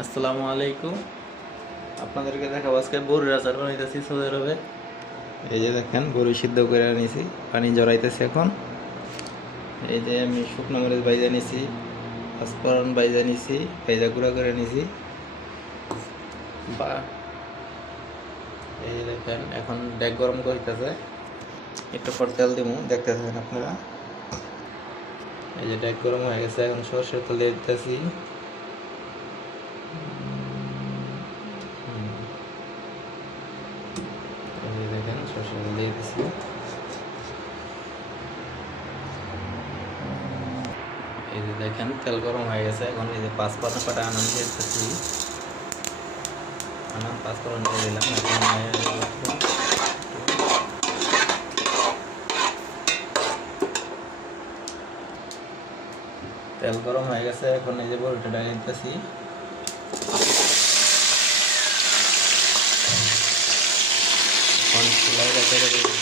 আসসালামু আলাইকুম। আপনাদেরকে দেখাবো আজকে গরুর আচার বানাইতেছি সৌদি আরবে। এই যে দেখেন গরু সিদ্ধ করে নিয়েছি, পানি জড়াইতেছি এখন। এই যে আমি শুকনো মরিচ বাইজা নিছি, পাঁচফোড়ন বাইজা নিছি, ভাইজা গুঁড়া করে নিছি। বা এই যে দেখেন এখন ডেক গরম করতেছে, একটু পর তেল দিব, দেখতে থাকেন আপনারা। এই যে ডেক গরম হয়ে গেছে, এখন সরষের তেল দিয়ে দিতেছি। এই যে দেখেন সরষের তেল দিয়ে দিতেছি। এই যে দেখেন তেল গরম হয়ে গেছে, এখন এই যে পাঁচফোড়ন কটা আনাম দিয়ে দিতেছি। আনাম পাঁচফোড়ন দিয়ে দিলাম। এখন তেল গরম হয়ে গেছে, এখন এই যে বড়িটা ডালিয়ে দিতেছি। এখন চুলাই রেখে দেবো।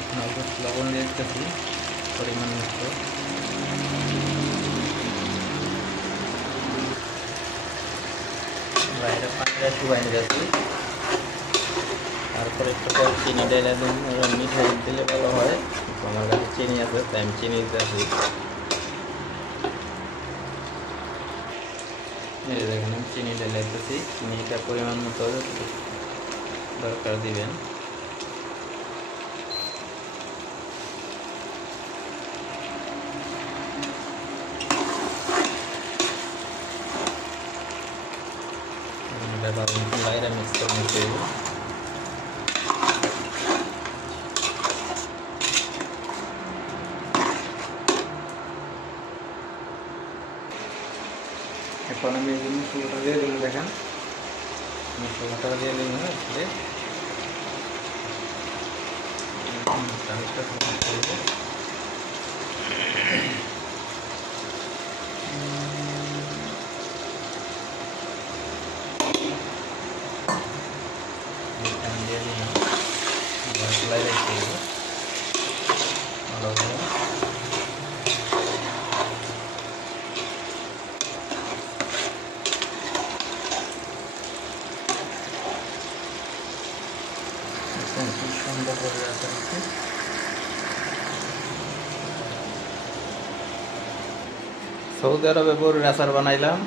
এখন অল্প লবণ দিয়ে দিতেছি পরিমাণ মতো। বাইরে পানিটা শুকাই নিতেছি, তারপরে একটু পর চিনি ঢেলে দিন। মিঠাই দিলে ভালো হয়, আমার কাছে চিনি আছে তাই আমি চিনি দিতেছি। এই দেখেন আমি চিনি ঢেলে দিতেছি, চিনিটা পরিমাণ মতো দরকার দিবেন। বাইরে মিক্স করে নিতে হবে। এখন আমি এই মশলাটা দিয়ে দিলাম, দেখেন মশলাটা দিয়ে দিলাম। আসলে দিয়ে দিলাম, মশলাই রেখে দেবো ভালো করে। খুব সুন্দর করে রাখা হচ্ছে। সৌদি আরবে গরুর আচার বানাইলাম।